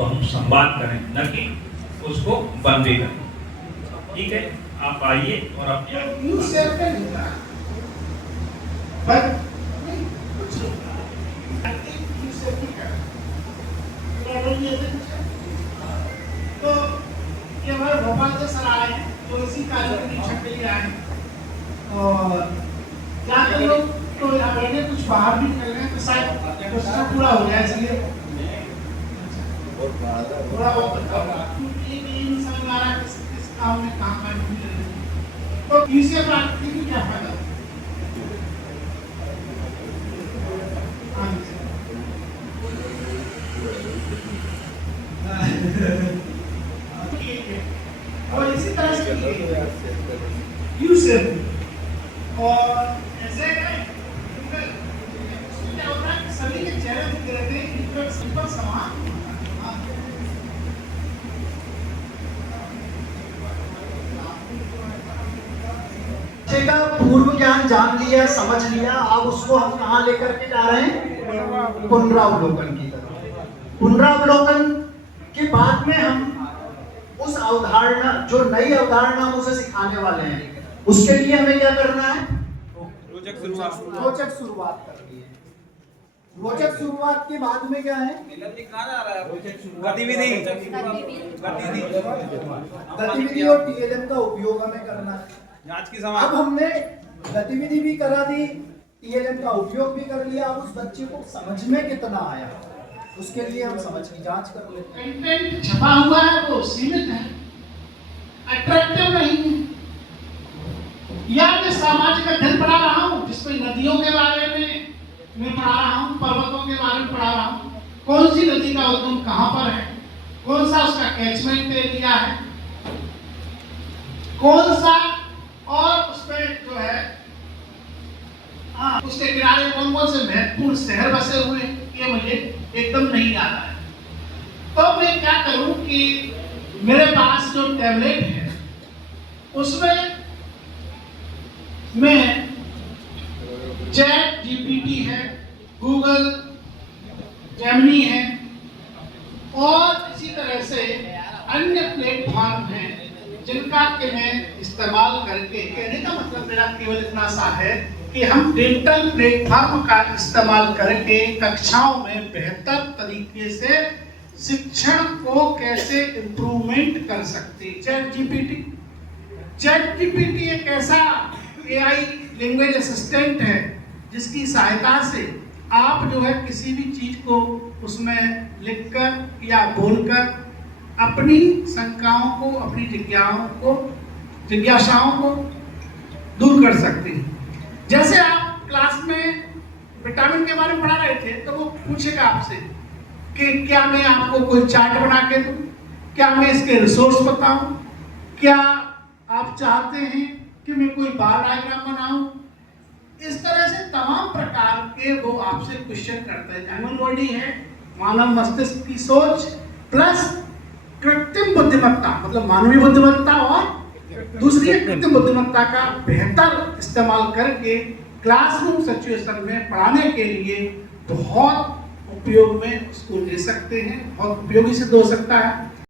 तो हम संवाद करें, न कि उसको बंदी करें। ठीक है, आप आइए और अपने तो ये हमारे भोपाल से सर आए हैं, तो इसी कार्य के निरीक्षण के लिए आए हैं। और ज्यादातर लोग तो यहाँ बैठे, कुछ बाहर भी निकल रहे हैं, तो शायद क्वेश्चन पूरा हो जाए, इसलिए थोड़ा बहुत इन समझ में आ रहा है किस काम में कहाँ पर ड्यूटी लगी है। तो यूसीएफ प्राप्ति की क्या फायदा? और इसी तरह से यूसेफ और ऐसे क्या होता है, सभी के चेहरे दिख रहे थे, इनका सिंपल समान का पूर्व ज्ञान जान लिया, समझ लिया। अब उसको हम कहाँ लेकर के जा रहे हैं? पुनरावलोकन की तरफ। पुनरावलोकन के बाद में हम उस अवधारणा, जो नई अवधारणा हम उसे सिखाने वाले हैं, उसके लिए हमें क्या करना है? रोचक शुरुआत करनी है। रोचक शुरुआत के बाद में क्या है? गतिविधि और टीएलएम का उपयोग हमें करना है। अब हमने गतिविधि भी करा दी, टीएलएम का उपयोग भी कर लिया। अब उस बच्चे को समझ में कितना आया, उसके लिए हम समझ की जांच कर लेते हैं। कंटेंट छपा हुआ है वो सीमित है, अट्रैक्टिव नहीं है। या मैं सामाजिक अध्ययन पढ़ा रहा हूँ, जिसमें नदियों के बारे में मैं पढ़ा रहा हूँ, पर्वतों के बारे में पढ़ा रहा हूँ, कौन सी नदी का उद्गम कहाँ पर है, कौन सा उसका कैचमेंट एरिया है, कौन सा, और उसमें जो है उसके किनारे कौन कौन से महत्वपूर्ण शहर बसे हुए हैं, ये मुझे एकदम नहीं याद है। तो मैं क्या करूं कि मेरे पास जो टैबलेट है उसमें मैं चैट जीपीटी है, गूगल जेमिनी है, और इसी तरह से अन्य प्लेटफॉर्म हैं जिनका कि मैं इस्तेमाल करके, कहने का मतलब मेरा केवल इतना सा है कि हम डिजिटल प्लेटफॉर्म का इस्तेमाल करके कक्षाओं में बेहतर तरीके से शिक्षण को कैसे इम्प्रूवमेंट कर सकते। चैट जीपीटी एक ऐसा एआई लैंग्वेज असिस्टेंट है जिसकी सहायता से आप जो है किसी भी चीज को उसमें लिखकर या बोलकर अपनी शंकाओं को, अपनी जिज्ञासाओं को दूर कर सकते हैं। जैसे आप क्लास में विटामिन के बारे में पढ़ा रहे थे, तो वो पूछेगा आपसे कि क्या मैं आपको कोई चार्ट बना के दूं, क्या मैं इसके रिसोर्स बताऊं, क्या आप चाहते हैं कि मैं कोई बार डायग्राम बनाऊं। इस तरह से तमाम प्रकार के वो आपसे क्वेश्चन करते हैं। ह्यूमन बॉडी है, मानव मस्तिष्क की सोच प्लस कृत्रिम बुद्धिमत्ता, मतलब मानवीय बुद्धिमत्ता और दूसरी कृत्रिम बुद्धिमत्ता का बेहतर इस्तेमाल करके क्लासरूम सिचुएशन में पढ़ाने के लिए बहुत उपयोग में उसको ले सकते हैं, बहुत उपयोगी सिद्ध हो सकता है।